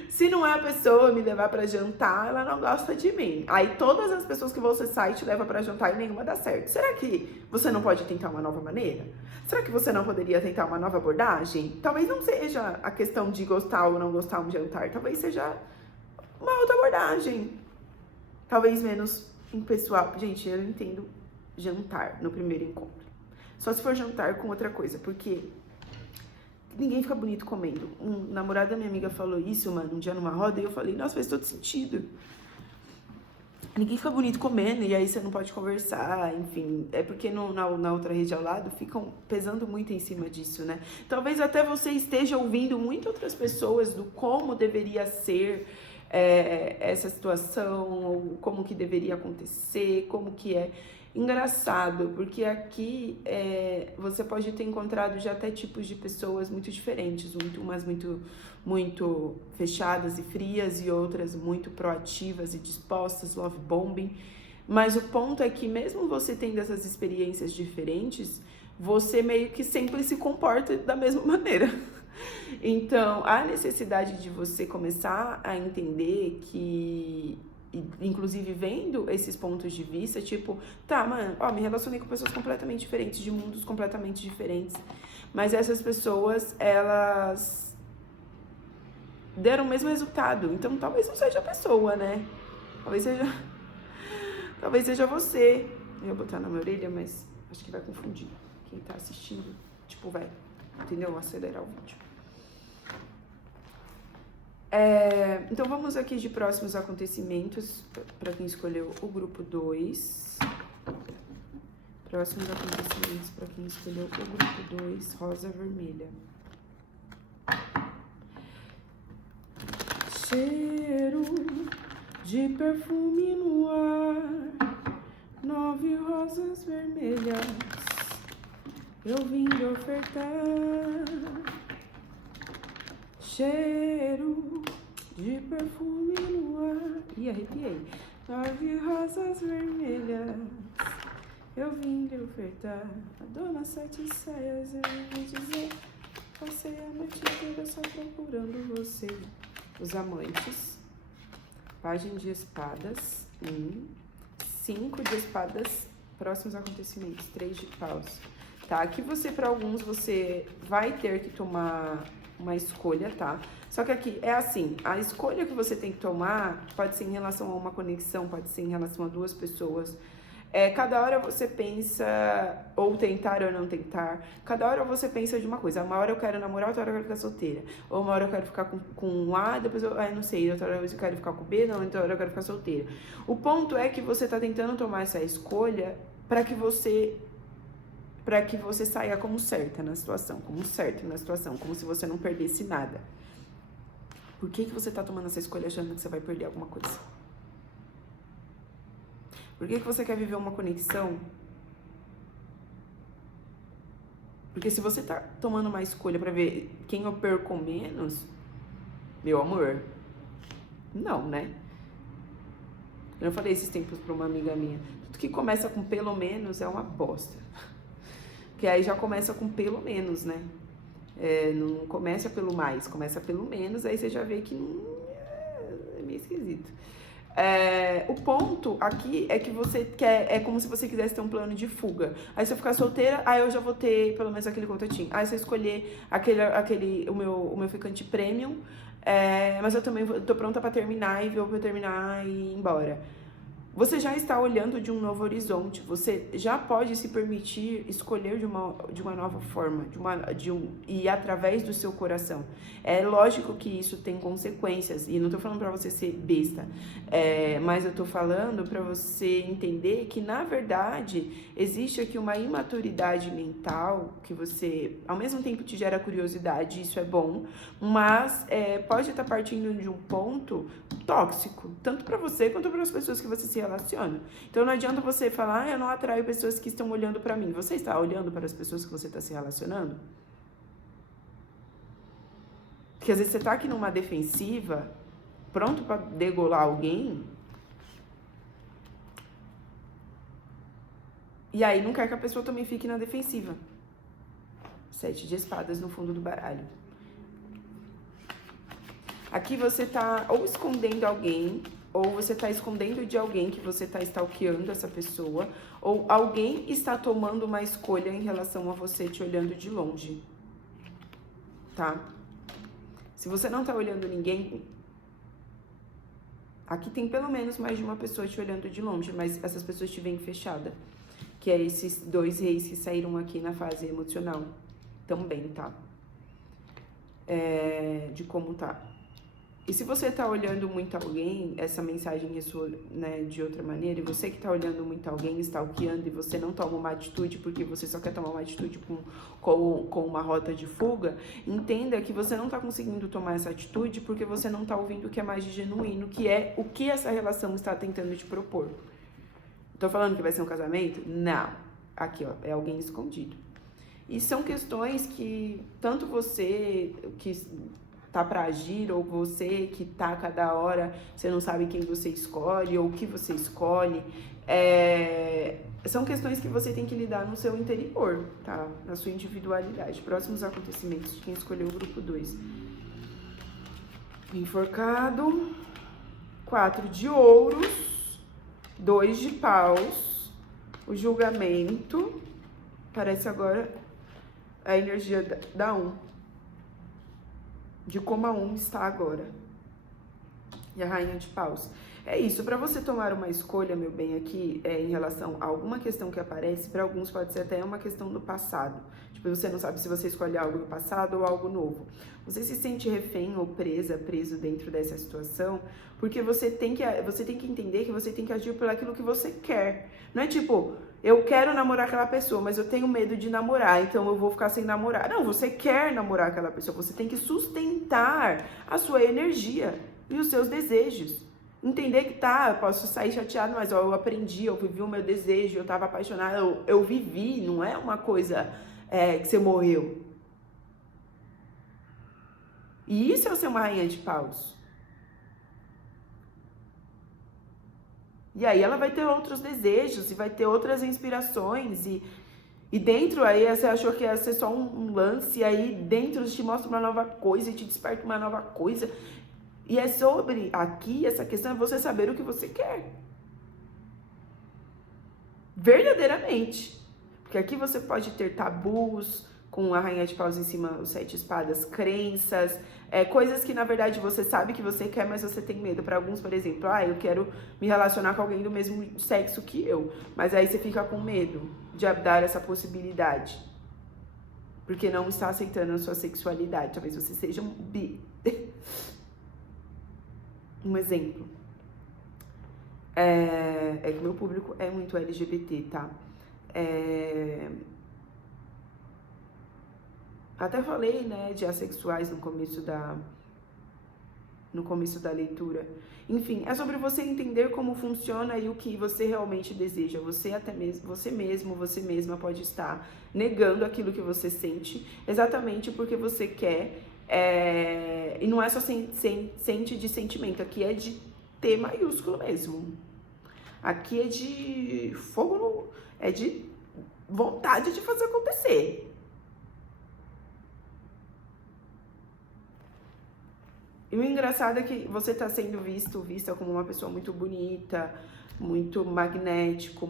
Se não é a pessoa me levar pra jantar, ela não gosta de mim. Aí todas as pessoas que você sai te levam pra jantar e nenhuma dá certo. Será que você não pode tentar uma nova maneira? Será que você não poderia tentar uma nova abordagem? Talvez não seja a questão de gostar ou não gostar de jantar. Talvez seja uma outra abordagem. Talvez menos impessoal. Gente, eu não entendo jantar no primeiro encontro. Só se for jantar com outra coisa, porque... ninguém fica bonito comendo. Um namorado da minha amiga falou isso, mano, um dia numa roda, e eu falei, nossa, faz todo sentido. Ninguém fica bonito comendo, e aí você não pode conversar, enfim. É porque na outra rede ao lado ficam pesando muito em cima disso, né? Talvez até você esteja ouvindo muitas outras pessoas do como deveria ser essa situação, ou como que deveria acontecer, como que é. Engraçado, porque aqui você pode ter encontrado já até tipos de pessoas muito diferentes, umas muito fechadas e frias e outras muito proativas e dispostas, love bombing. Mas o ponto é que mesmo você tendo essas experiências diferentes, você meio que sempre se comporta da mesma maneira. Então, há necessidade de você começar a entender que... inclusive vendo esses pontos de vista, tipo, tá, mano, me relacionei com pessoas completamente diferentes, de mundos completamente diferentes, mas essas pessoas, elas deram o mesmo resultado, então talvez não seja a pessoa, né? Talvez seja você. Eu ia botar na minha orelha, mas acho que vai confundir quem tá assistindo, tipo, vai, entendeu? Acelerar o vídeo. Então vamos aqui de próximos acontecimentos, para quem escolheu o grupo 2. Próximos acontecimentos para quem escolheu o grupo 2, rosa vermelha. Cheiro de perfume no ar, 9 rosas vermelhas, eu vim lhe ofertar. Cheiro de perfume no ar. Ih, arrepiei. 9 rosas vermelhas, eu vim lhe ofertar. A dona 7 saias, eu vim lhe dizer. Passei a noite inteira só procurando você. Os amantes. Página de espadas. 5 de espadas. Próximos acontecimentos. 3 de paus. Tá, aqui para alguns, você vai ter que tomar uma escolha, tá? Só que aqui é assim, a escolha que você tem que tomar pode ser em relação a uma conexão, pode ser em relação a 2 pessoas. Cada hora você pensa, ou tentar ou não tentar, cada hora você pensa de uma coisa. Uma hora eu quero namorar, outra hora eu quero ficar solteira. Ou uma hora eu quero ficar com A, depois eu não sei, outra hora eu quero ficar com B, não, outra hora eu quero ficar solteira. O ponto é que você tá tentando tomar essa escolha para que você saia como certa na situação, como se você não perdesse nada. Por que você tá tomando essa escolha achando que você vai perder alguma coisa? Por que você quer viver uma conexão? Porque se você tá tomando uma escolha pra ver quem eu perco menos, meu amor, não, né? Eu falei esses tempos pra uma amiga minha, tudo que começa com pelo menos é uma bosta. Que aí já começa com pelo menos, né? Não começa pelo mais, começa pelo menos, aí você já vê que é meio esquisito. O ponto aqui é que você quer, é como se você quisesse ter um plano de fuga. Aí se eu ficar solteira, aí eu já vou ter pelo menos aquele contatinho. Aí se eu escolher o meu ficante premium, mas eu também tô pronta pra terminar e vou terminar e ir embora. você já está olhando de um novo horizonte, você já pode se permitir escolher de uma nova forma, e através do seu coração. É lógico que isso tem consequências, e não tô falando para você ser besta, mas eu tô falando para você entender que, na verdade, existe aqui uma imaturidade mental que você, ao mesmo tempo, te gera curiosidade, isso é bom, mas pode estar partindo de um ponto tóxico, tanto para você quanto para as pessoas que você se relaciona. Então não adianta você falar, eu não atraio pessoas que estão olhando para mim. Você está olhando para as pessoas que você está se relacionando? Porque às vezes você tá aqui numa defensiva, pronto para degolar alguém, e aí não quer que a pessoa também fique na defensiva. 7 de espadas no fundo do baralho. Aqui você tá ou escondendo alguém, ou você tá escondendo de alguém que você tá stalkeando essa pessoa, ou alguém está tomando uma escolha em relação a você te olhando de longe, tá? Se você não tá olhando ninguém, aqui tem pelo menos mais de uma pessoa te olhando de longe, mas essas pessoas te veem fechada, que é esses 2 reis que saíram aqui na fase emocional também, tá? De como tá. E se você tá olhando muito alguém, essa mensagem ressoa, né, de outra maneira, e você que tá olhando muito alguém, stalkeando, e você não toma uma atitude porque você só quer tomar uma atitude com uma rota de fuga, entenda que você não tá conseguindo tomar essa atitude porque você não tá ouvindo o que é mais de genuíno, que é o que essa relação está tentando te propor. Tô falando que vai ser um casamento? Não. Aqui, ó, é alguém escondido. E são questões que tanto você que tá para agir, ou você que tá a cada hora, você não sabe quem você escolhe, ou o que você escolhe, são questões que você tem que lidar no seu interior, tá? Na sua individualidade. Próximos acontecimentos de quem escolheu o grupo 2. Enforcado, 4 de ouros, 2 de paus, o julgamento, parece agora a energia da 1. De como a 1 está agora. E a rainha de paus. É isso, para você tomar uma escolha, meu bem, aqui, em relação a alguma questão que aparece, para alguns pode ser até uma questão do passado. Tipo, você não sabe se você escolhe algo do passado ou algo novo. Você se sente refém ou preso dentro dessa situação, porque você tem que entender que você tem que agir por aquilo que você quer. Não é tipo, eu quero namorar aquela pessoa, mas eu tenho medo de namorar, então eu vou ficar sem namorar. Não, você quer namorar aquela pessoa, você tem que sustentar a sua energia e os seus desejos. Entender que eu posso sair chateado, mas ó, eu aprendi, eu vivi o meu desejo, eu tava apaixonada, eu vivi, não é uma coisa que você morreu. E isso é ser uma rainha de paus. E aí ela vai ter outros desejos, e vai ter outras inspirações, e dentro aí você achou que ia ser só um lance, e aí dentro te mostra uma nova coisa, e te desperta uma nova coisa. E é sobre, aqui, essa questão é você saber o que você quer. Verdadeiramente. Porque aqui você pode ter tabus, com a rainha de paus em cima, os 7 espadas, crenças, coisas que na verdade você sabe que você quer, mas você tem medo. Para alguns, por exemplo, eu quero me relacionar com alguém do mesmo sexo que eu. Mas aí você fica com medo de dar essa possibilidade. Porque não está aceitando a sua sexualidade. Talvez você seja um bi. Um exemplo. É que o meu público é muito LGBT, tá? Até falei, né, de assexuais no começo da leitura. Enfim, é sobre você entender como funciona e o que você realmente deseja. Você até mesmo, você mesma pode estar negando aquilo que você sente, exatamente porque você quer. E não é só sente de sentimento, aqui é de T maiúsculo mesmo. Aqui é de fogo, é de vontade de fazer acontecer. E o engraçado é que você está sendo vista como uma pessoa muito bonita, muito magnética,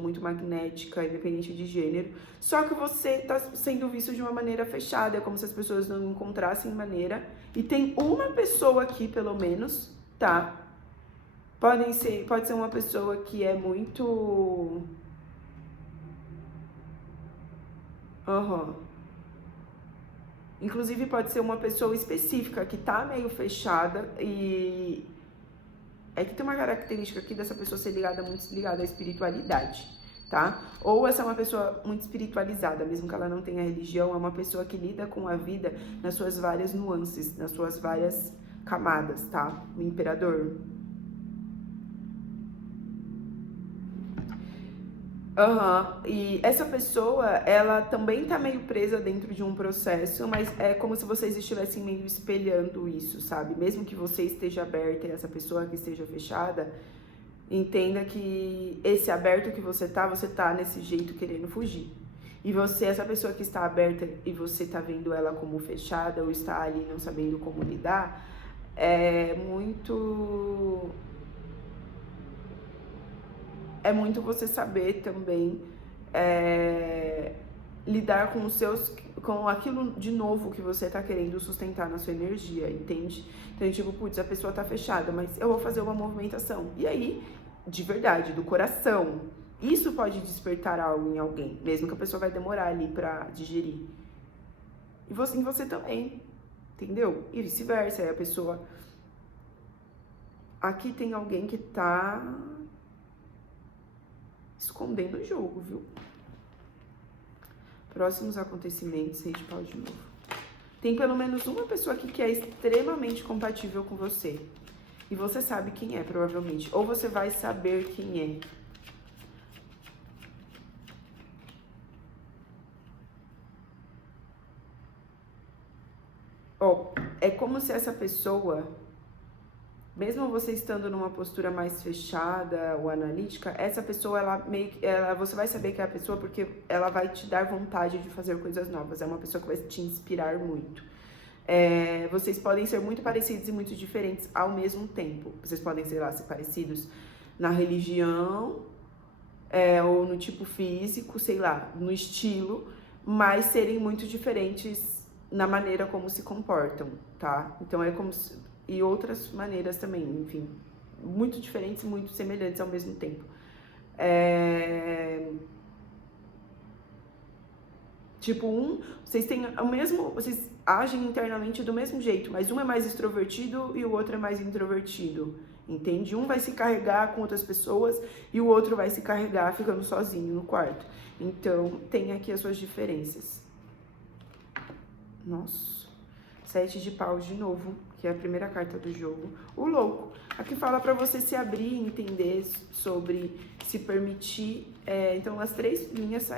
independente de gênero. Só que você está sendo visto de uma maneira fechada, é como se as pessoas não encontrassem maneira. E tem uma pessoa aqui, pelo menos, tá? Pode ser uma pessoa que é muito... Inclusive pode ser uma pessoa específica que tá meio fechada e... É que tem uma característica aqui dessa pessoa ser muito ligada à espiritualidade, tá? Ou essa é uma pessoa muito espiritualizada, mesmo que ela não tenha religião, é uma pessoa que lida com a vida nas suas várias nuances, nas suas várias camadas, tá? O imperador. E essa pessoa, ela também tá meio presa dentro de um processo, mas é como se vocês estivessem meio espelhando isso, sabe? Mesmo que você esteja aberta e essa pessoa que esteja fechada, entenda que esse aberto que você tá nesse jeito querendo fugir. E você, essa pessoa que está aberta e você tá vendo ela como fechada ou está ali não sabendo como lidar, é muito você saber também lidar com aquilo de novo que você tá querendo sustentar na sua energia, entende? Então, tipo, putz, a pessoa tá fechada, mas eu vou fazer uma movimentação. E aí, de verdade, do coração, isso pode despertar algo em alguém, mesmo que a pessoa vai demorar ali pra digerir. E você também, entendeu? E vice-versa, aí a pessoa... Aqui tem alguém que tá... escondendo o jogo, viu? Próximos acontecimentos, Rei de Paus de novo. Tem pelo menos uma pessoa aqui que é extremamente compatível com você. E você sabe quem é, provavelmente. Ou você vai saber quem é. É como se essa pessoa... Mesmo você estando numa postura mais fechada ou analítica, essa pessoa, você vai saber que é a pessoa porque ela vai te dar vontade de fazer coisas novas. É uma pessoa que vai te inspirar muito. Vocês podem ser muito parecidos e muito diferentes ao mesmo tempo. Vocês podem, sei lá, ser parecidos na religião, ou no tipo físico, sei lá, no estilo, mas serem muito diferentes na maneira como se comportam, tá? Então é como se... E outras maneiras também, enfim, muito diferentes e muito semelhantes ao mesmo tempo. Tipo, vocês têm o mesmo, vocês agem internamente do mesmo jeito, mas um é mais extrovertido e o outro é mais introvertido, entende? Um vai se carregar com outras pessoas e o outro vai se carregar ficando sozinho no quarto. Então, tem aqui as suas diferenças. Nossa, 7 de paus de novo, que é a primeira carta do jogo. O louco. Aqui fala pra você se abrir e entender sobre se permitir. Então, as 3 linhas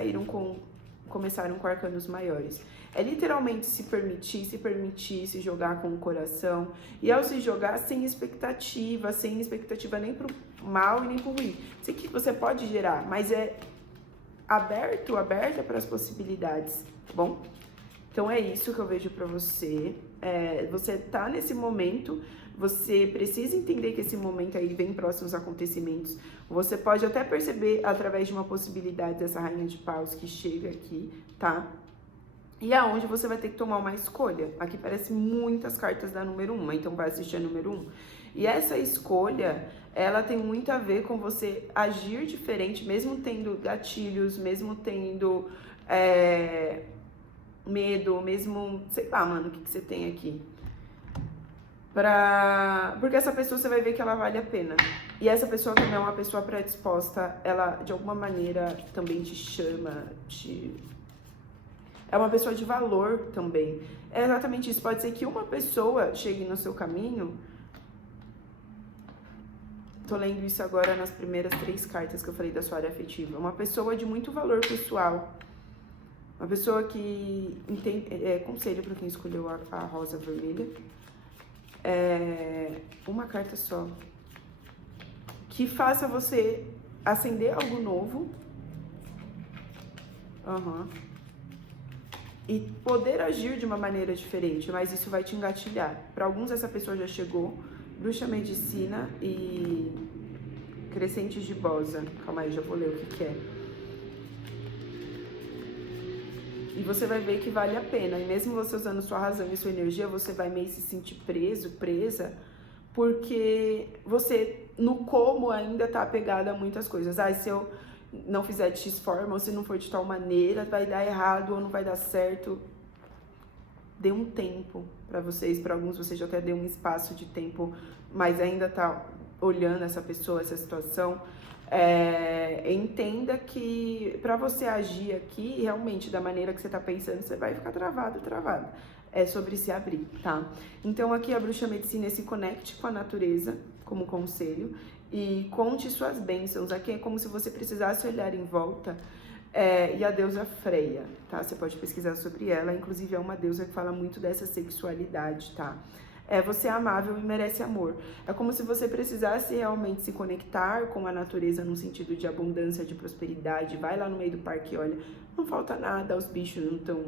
começaram com arcanos maiores. É literalmente se permitir, se jogar com o coração. E ao se jogar sem expectativa nem pro mal e nem pro ruim. Sei que você pode gerar, mas é aberta para as possibilidades, tá bom? Então é isso que eu vejo pra você. Você tá nesse momento, você precisa entender que esse momento aí vem próximos acontecimentos. Você pode até perceber através de uma possibilidade dessa rainha de paus que chega aqui, tá? E aonde você vai ter que tomar uma escolha. Aqui parece muitas cartas da número 1, então vai assistir a número 1. E essa escolha, ela tem muito a ver com você agir diferente, mesmo tendo gatilhos, mesmo tendo... medo, mesmo, sei lá, mano, o que você tem aqui. Porque essa pessoa você vai ver que ela vale a pena. E essa pessoa também é uma pessoa predisposta, ela de alguma maneira também te chama, é uma pessoa de valor também. É exatamente isso, pode ser que uma pessoa chegue no seu caminho. Tô lendo isso agora nas primeiras 3 cartas que eu falei da sua área afetiva. Uma pessoa de muito valor pessoal. Uma pessoa que entende, conselho para quem escolheu a rosa vermelha. Uma carta só. Que faça você acender algo novo. E poder agir de uma maneira diferente, mas isso vai te engatilhar. Para alguns essa pessoa já chegou. Bruxa Medicina e Crescentes de Bosa. Calma aí, já vou ler o que é. E você vai ver que vale a pena. E mesmo você usando sua razão e sua energia, você vai meio se sentir preso, presa, porque você, no como, ainda tá apegada a muitas coisas. Ah, se eu não fizer de X forma, ou se não for de tal maneira, vai dar errado ou não vai dar certo. Dê um tempo para vocês, para alguns vocês já até deu um espaço de tempo, mas ainda tá olhando essa pessoa, essa situação. Entenda que para você agir aqui, realmente, da maneira que você tá pensando, você vai ficar travado. É sobre se abrir, tá? Então aqui a Bruxa Medicina se conecte com a natureza, como conselho, e conte suas bênçãos. Aqui é como se você precisasse olhar em volta. E a deusa Freia, tá? Você pode pesquisar sobre ela, inclusive é uma deusa que fala muito dessa sexualidade, tá? Você é amável e merece amor. É como se você precisasse realmente se conectar com a natureza no sentido de abundância, de prosperidade. Vai lá no meio do parque e olha, não falta nada, os bichos não estão,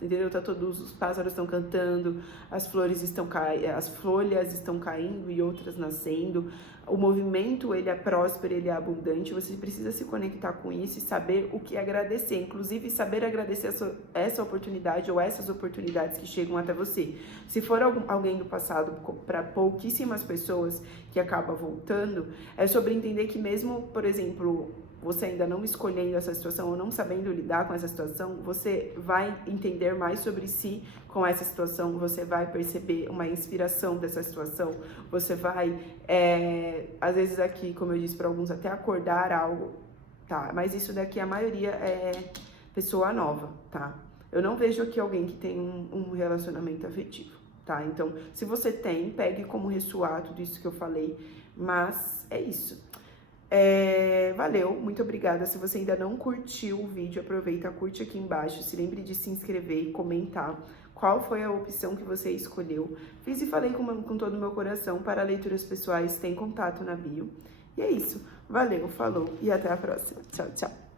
entendeu? Tá todos, os pássaros estão cantando, as flores estão as folhas estão caindo e outras nascendo. O movimento, ele é próspero, ele é abundante. Você precisa se conectar com isso e saber o que agradecer. Inclusive, saber agradecer essa oportunidade ou essas oportunidades que chegam até você. Se for alguém do passado, para pouquíssimas pessoas que acaba voltando, é sobre entender que mesmo, por exemplo, você ainda não escolhendo essa situação ou não sabendo lidar com essa situação, você vai entender mais sobre si com essa situação, você vai perceber uma inspiração dessa situação, você vai, às vezes aqui, como eu disse para alguns, até acordar algo, tá? Mas isso daqui, a maioria é pessoa nova, tá? Eu não vejo aqui alguém que tem um relacionamento afetivo, tá? Então, se você tem, pegue como ressoar tudo isso que eu falei, mas é isso. Valeu, muito obrigada. Se você ainda não curtiu o vídeo, aproveita, curte aqui embaixo, se lembre de se inscrever e comentar qual foi a opção que você escolheu. Fiz e falei com todo o meu coração. Para leituras pessoais, tem contato na bio. E é isso, valeu, falou e até a próxima. Tchau, tchau.